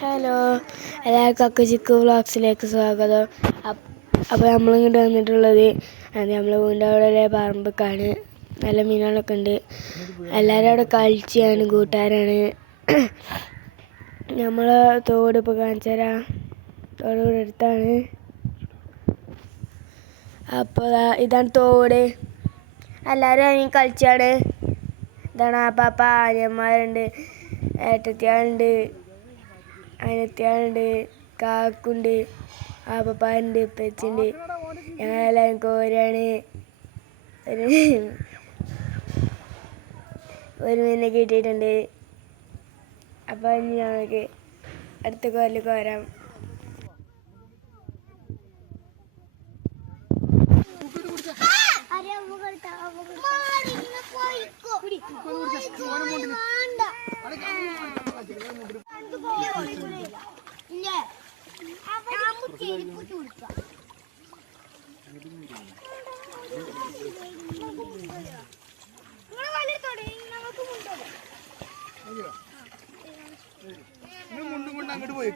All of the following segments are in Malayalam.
ഹലോ, എല്ലാവർക്കും അക്കുചിക്കു വ്ളോഗ്സിലേക്ക് സ്വാഗതം. അപ്പോൾ നമ്മളിങ്ങോട്ട് വന്നിട്ടുള്ളത് നമ്മൾ വീണ്ടും അവിടെ പറമ്പൊക്കെയാണ്. നല്ല മീനുകളൊക്കെ ഉണ്ട്. എല്ലാവരും അവിടെ കളിച്ചാണ്, കൂട്ടുകാരാണ്. നമ്മൾ തോട് ഇപ്പോൾ കാണിച്ചു തരാം. തോട് ഇവിടെ അടുത്താണ്. അപ്പോൾ ഇതാണ് തോട്. എല്ലാവരും അതിന് കളിച്ചാണ്. ഇതാണ് പാപ്പ, ആര്യന്മാരുണ്ട്, ഏട്ടത്തിയാളുണ്ട്, അനിയത്തിയാളുണ്ട്, കാക്കുണ്ട്, ആപ്പപ്പാണ്ട്, പെച്ചുണ്ട്. ഞങ്ങളെല്ലാവരും കോരാണ്. ഒരു മീനെ കിട്ടിയിട്ടുണ്ട്. അപ്പോൾ ഇനി ഞങ്ങൾക്ക് അടുത്ത കോരിൽ കോരാം. അങ്ങോട്ട് പോയി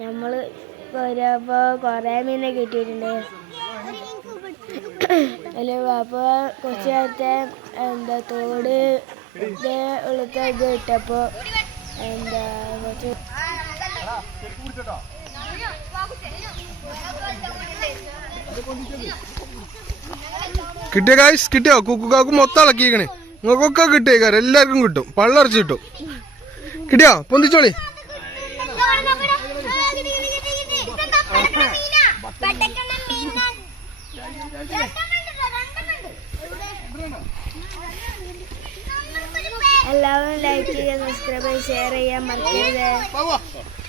നമ്മള് പോയപ്പോ കൊറേ മീനെ കിട്ടിയിട്ടുണ്ട്. അതില് വാപ്പ കുറച്ച് നേരത്തെ തോട് ഉള്ളത്തെ ഇത് ഇട്ടപ്പോ കുറച്ച് കിട്ടിയ കാശ് കിട്ടിയോ? കുക്കുകാക്ക് മൊത്തം ഇളക്കിയേക്കണേ. നിങ്ങൾക്കൊക്കെ കിട്ടിയേക്കാർ, എല്ലാവർക്കും കിട്ടും. പള്ളറച്ച് കിട്ടും. കിട്ടിയോ? പൊന്തിച്ചോളി. എല്ലാവരും ലൈക്ക് ചെയ്യുക, സബ്സ്ക്രൈബ് ചെയ്യുക, ഷെയർ ചെയ്യാൻ മറക്കരുത്.